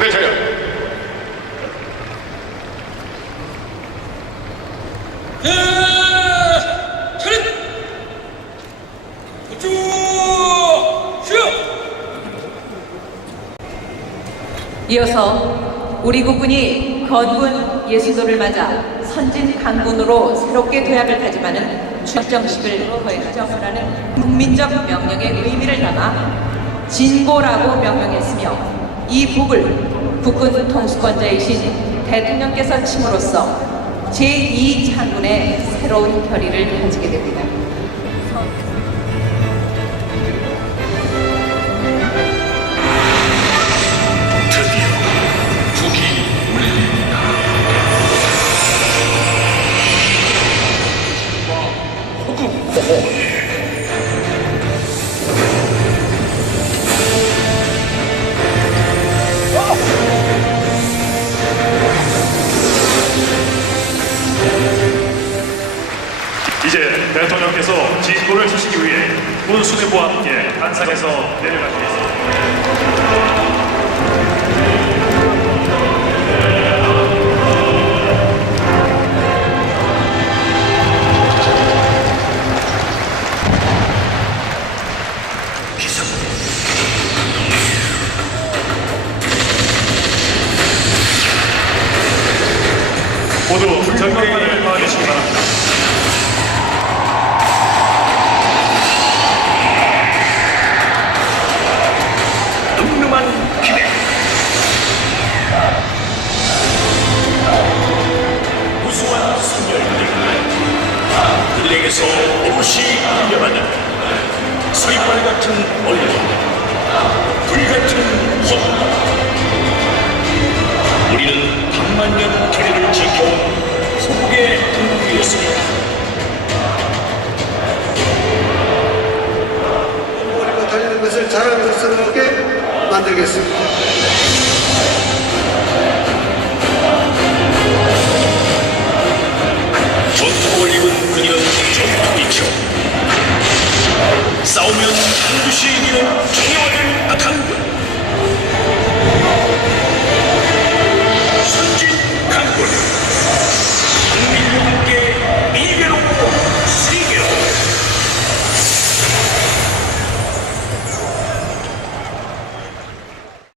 무대 촬영. 이어서 우리 국군이 거두은 예수도를 맞아 선진 강군으로 새롭게 도약을 다짐하는 출정식을 거행하라는 국민적 명령의 의미를 담아 진보라고 명령했으며 이 북을 국군 통수권자이신 대통령께서 침으로써 제2 창군의 새로운 결의를 가지게 됩니다. 이제 대통령께서 진보를 주시기 위해 군 수뇌부와 함께 한상에서 내려가시겠습니다. 모두 전광판을 봐주시기 바랍니다. 에서 옷이 끌려가는 서리빨 같은 얼굴 불 같은 손 우리는 백만 년 계리를 지켜온 소국의 동국이었습니다. 달리는 것을 자랑해서 쓰는 게 만들겠습니다. olmayan bu bir şey değil. Niye